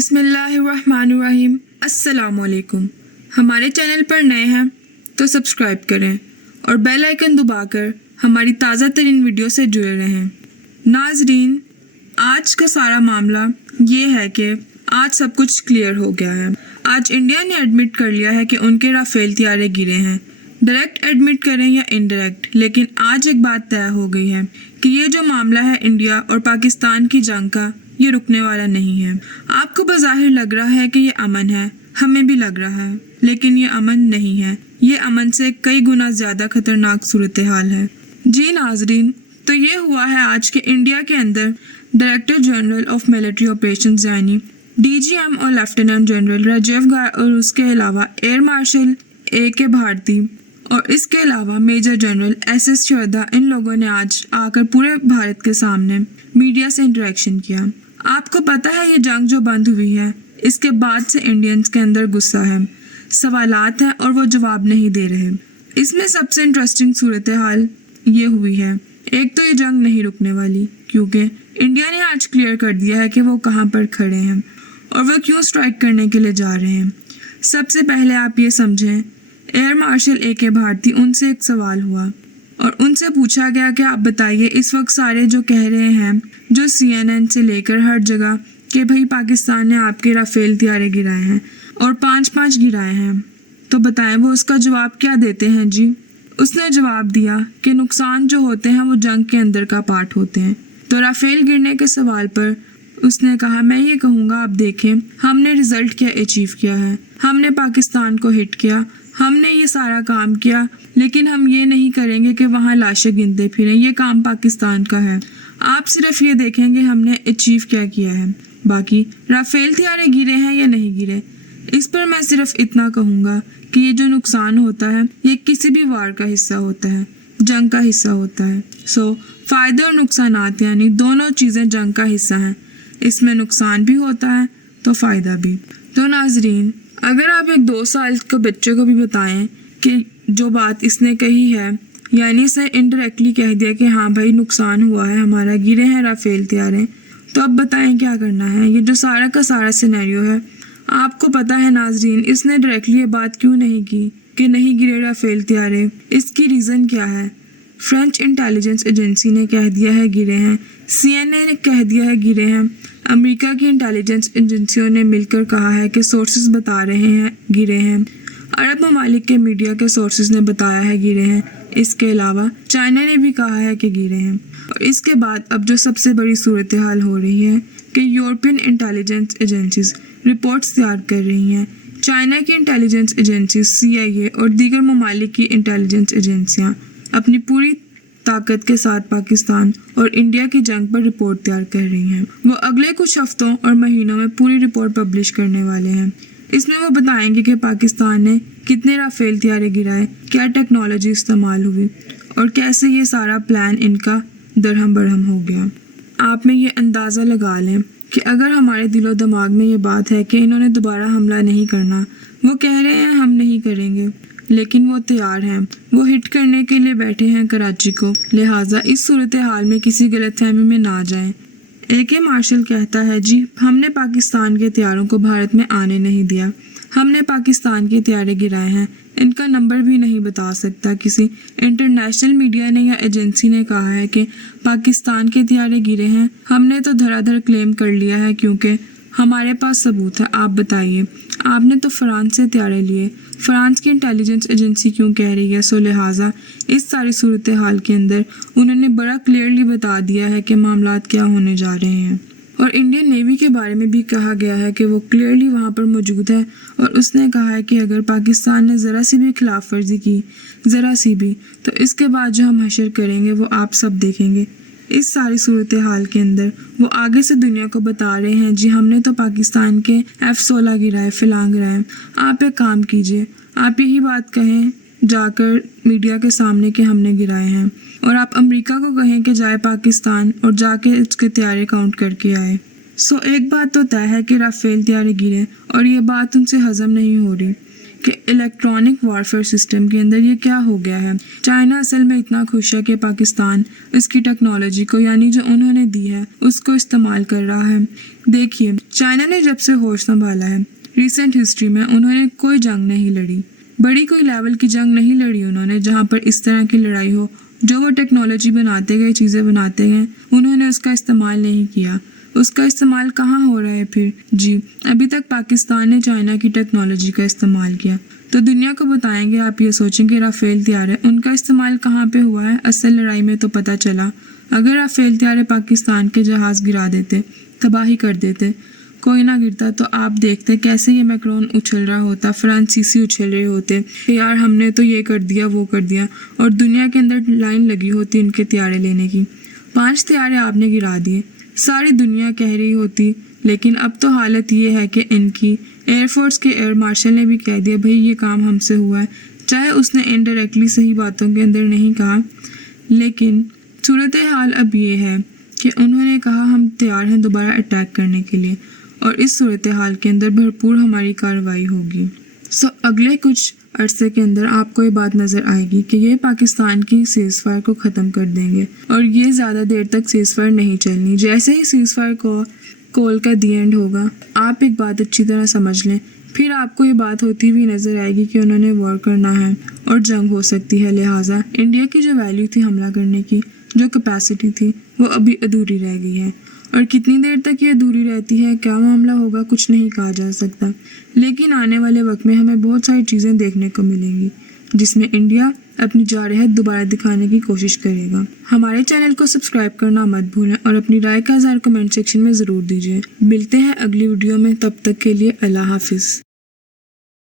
बिस्मिल्लाहिर्रहमानिर्रहीम। अस्सलामुअलैकुम। हमारे चैनल पर नए हैं तो सब्सक्राइब करें और बेल आइकन दबाकर हमारी ताज़ा तरीन वीडियो से जुड़े रहें। नाजरीन, आज का सारा मामला ये है कि आज सब कुछ क्लियर हो गया है। आज इंडिया ने एडमिट कर लिया है कि उनके राफेल तैयारे गिरे हैं। डायरेक्ट एडमिट करें या इनडायरेक्ट, लेकिन आज एक बात तय हो गई है कि ये जो मामला है इंडिया और पाकिस्तान की जंग का, ये रुकने वाला नहीं है। आपको बज़ाहिर लग रहा है कि ये अमन है, हमें भी लग रहा है, लेकिन ये अमन नहीं है। ये अमन से कई गुना ज़्यादा खतरनाक सूरत हाल है। जी नाजरीन, तो ये हुआ है आज के इंडिया के अंदर director general of military operations यानी DGM और लेफ्टिनेंट जनरल राजीव गाय और उसके अलावा एयर मार्शल AK भारती और इसके अलावा मेजर जनरल SS श्रद्धा, इन लोगों ने आज आकर पूरे भारत के सामने मीडिया से इंटरेक्शन किया। आपको पता है ये जंग जो बंद हुई है, इसके बाद से इंडियंस के अंदर गुस्सा है, सवालात हैं और वो जवाब नहीं दे रहे। इसमें सबसे इंटरेस्टिंग सूरत हाल ये हुई है, एक तो ये जंग नहीं रुकने वाली, क्योंकि इंडिया ने आज क्लियर कर दिया है कि वो कहाँ पर खड़े हैं और वो क्यों स्ट्राइक करने के लिए जा रहे हैं। सबसे पहले आप ये समझें, एयर मार्शल AK भारती, उनसे एक सवाल हुआ और उनसे पूछा गया कि आप बताइए इस वक्त सारे जो कह रहे हैं, जो CNN से लेकर हर जगह, कि भाई पाकिस्तान ने आपके राफेल तैयारे गिराए हैं और 5-5 गिराए हैं, तो बताएं वो उसका जवाब क्या देते हैं। जी, उसने जवाब दिया कि नुकसान जो होते हैं वो जंग के अंदर का पार्ट होते हैं। तो राफेल गिरने के सवाल पर उसने कहा, मैं ये कहूँगा आप देखें, हमने रिजल्ट क्या अचीव किया है, हमने पाकिस्तान को हिट किया, हमने ये सारा काम किया, लेकिन हम ये नहीं करेंगे कि वहाँ लाशें गिनते फिरें, ये काम पाकिस्तान का है। आप सिर्फ ये देखेंगे हमने अचीव क्या किया है। बाकी राफेल तैयारे गिरे हैं या नहीं गिरे, इस पर मैं सिर्फ इतना कहूँगा कि ये जो नुकसान होता है ये किसी भी वार का हिस्सा होता है, जंग का हिस्सा होता है। सो फ़ायदे और नुकसानात यानी दोनों चीज़ें जंग का हिस्सा हैं। इसमें नुकसान भी होता है तो फ़ायदा भी। तो नाजरीन, अगर आप एक 2 साल के बच्चे को भी बताएं कि जो बात इसने कही है, यानी इसे इनडायरेक्टली कह दिया कि हाँ भाई नुकसान हुआ है हमारा, गिरे हैं राफेल तैयारे, तो अब बताएं क्या करना है। ये जो सारा का सारा सिनेरियो है, आपको पता है नाजरीन, इसने डायरेक्टली ये बात क्यों नहीं की कि नहीं गिरे राफेल तैयारे। इसकी रीज़न क्या है? फ्रेंच इंटेलिजेंस एजेंसी ने कह दिया है गिरे हैं, CNN ने कह दिया है गिरे हैं, अमेरिका की इंटेलिजेंस एजेंसियों ने मिलकर कहा है कि सोर्सेज बता रहे हैं गिरे हैं, अरब ममालिक के मीडिया के सोर्सेज ने बताया है गिरे हैं, इसके अलावा चाइना ने भी कहा है कि गिरे हैं। और इसके बाद अब जो सबसे बड़ी सूरत हाल हो रही है कि यूरोपियन इंटेलिजेंस एजेंसीज रिपोर्ट्स तैयार कर रही हैं, चाइना की इंटेलिजेंस एजेंसी CIA और दीगर ममालिक की इंटेलिजेंस एजेंसियाँ अपनी पूरी ताकत के साथ पाकिस्तान और इंडिया की जंग पर रिपोर्ट तैयार कर रही हैं। वो अगले कुछ हफ्तों और महीनों में पूरी रिपोर्ट पब्लिश करने वाले हैं। इसमें वो बताएंगे कि पाकिस्तान ने कितने राफेल तैयारे गिराए, क्या टेक्नोलॉजी इस्तेमाल हुई और कैसे ये सारा प्लान इनका दरहम बरहम हो गया। आप में ये अंदाज़ा लगा लें कि अगर हमारे दिलो दिमाग में ये बात है कि इन्होंने दोबारा हमला नहीं करना, वो कह रहे हैं हम नहीं करेंगे, लेकिन वो तैयार हैं, वो हिट करने के लिए बैठे हैं कराची को, लिहाजा इस सूरत हाल में किसी गलतफहमी में ना जाएं। AK मार्शल कहता है, जी हमने पाकिस्तान के तैयारों को भारत में आने नहीं दिया, हमने पाकिस्तान के तैयारे गिराए हैं, इनका नंबर भी नहीं बता सकता। किसी इंटरनेशनल मीडिया ने या एजेंसी ने कहा है कि पाकिस्तान के तैयारे गिरे हैं, हमने तो धड़ाधड़ क्लेम कर लिया है क्योंकि हमारे पास सबूत है। आप बताइए, आपने तो फ्रांस से तैयारे लिए, फ्रांस की इंटेलिजेंस एजेंसी क्यों कह रही है। सो लिहाजा इस सारी सूरत हाल के अंदर उन्होंने बड़ा क्लियरली बता दिया है कि मामलात क्या होने जा रहे हैं। और इंडियन नेवी के बारे में भी कहा गया है कि वो क्लियरली वहाँ पर मौजूद है और उसने कहा है कि अगर पाकिस्तान ने ज़रा सी भी खिलाफ वर्जी की, ज़रा सी भी, तो इसके बाद जो हम हशर करेंगे वो आप सब देखेंगे। इस सारी सूरत हाल के अंदर वो आगे से दुनिया को बता रहे हैं, जी हमने तो पाकिस्तान के F-16 गिराए, फिलांग गिराए। आप एक काम कीजिए, आप यही बात कहें जाकर मीडिया के सामने कि हमने गिराए हैं, और आप अमेरिका को कहें कि जाए पाकिस्तान और जाके उसके तैयारे काउंट करके आए। सो एक बात तो तय है कि राफेल तैयारे गिरे और ये बात उनसे हजम नहीं हो रही। کہ الیکٹرانک وارفیئر سسٹم کے اندر یہ کیا ہو گیا ہے۔ چائنا اصل میں اتنا خوش ہے کہ پاکستان اس کی ٹیکنالوجی کو یعنی جو انہوں نے دی ہے اس کو استعمال کر رہا ہے۔ دیکھیے، چائنا نے جب سے ہوش سنبھالا ہے ریسنٹ ہسٹری میں انہوں نے کوئی جنگ نہیں لڑی، بڑی کوئی لیول کی جنگ نہیں لڑی انہوں نے جہاں پر اس طرح کی لڑائی ہو۔ جو وہ ٹیکنالوجی بناتے گئے، چیزیں بناتے گئے، انہوں نے اس کا استعمال نہیں کیا۔ اس کا استعمال کہاں ہو رہا ہے پھر؟ جی، ابھی تک پاکستان نے چائنا کی ٹیکنالوجی کا استعمال کیا۔ تو دنیا کو بتائیں گے، آپ یہ سوچیں کہ رافیل طیارے ان کا استعمال کہاں پہ ہوا ہے؟ اصل لڑائی میں تو پتہ چلا اگر رافیل طیارے پاکستان کے جہاز گرا دیتے، تباہی کر دیتے، کوئی نہ گرتا تو آپ دیکھتے کیسے یہ میکرون اچھل رہا ہوتا، فرانسیسی اچھل رہے ہوتے کہ یار ہم نے تو یہ کر دیا وہ کر دیا، اور دنیا کے اندر لائن لگی ہوتی ان کے طیارے لینے کی۔ 5 طیارے آپ نے گرا دیے، ساری دنیا کہہ رہی ہوتی، لیکن اب تو حالت یہ ہے کہ ان کی ایئر فورس کے ایئر مارشل نے بھی کہہ دیا بھئی یہ کام ہم سے ہوا ہے، چاہے اس نے انڈائریکٹلی صحیح باتوں کے اندر نہیں کہا، لیکن صورتحال اب یہ ہے کہ انہوں نے کہا ہم تیار ہیں دوبارہ اٹیک کرنے کے لیے، اور اس صورتحال کے اندر بھرپور ہماری کارروائی ہوگی۔ اگلے کچھ عرصے کے اندر آپ کو یہ بات نظر آئے گی کہ یہ پاکستان کی سیز فائر کو ختم کر دیں گے، اور یہ زیادہ دیر تک سیز فائر نہیں چلنی۔ جیسے ہی سیز فائر کو کول کا دی اینڈ ہوگا، آپ ایک بات اچھی طرح سمجھ لیں، پھر آپ کو یہ بات ہوتی ہوئی نظر آئے گی کہ انہوں نے وار کرنا ہے اور جنگ ہو سکتی ہے۔ لہٰذا انڈیا کی جو ویلیو تھی حملہ کرنے کی، جو کیپیسٹی تھی، وہ ابھی ادھوری رہ گئی ہے، اور کتنی دیر تک یہ ادھوری رہتی ہے، کیا معاملہ ہوگا، کچھ نہیں کہا جا سکتا۔ لیکن آنے والے وقت میں ہمیں بہت ساری چیزیں دیکھنے کو ملیں گی جس میں انڈیا اپنی جارحیت دوبارہ دکھانے کی کوشش کرے گا۔ ہمارے چینل کو سبسکرائب کرنا مت بھولیں اور اپنی رائے کا اظہار کمنٹ سیکشن میں ضرور دیجیے۔ ملتے ہیں اگلی ویڈیو میں، تب تک کے لیے اللہ حافظ۔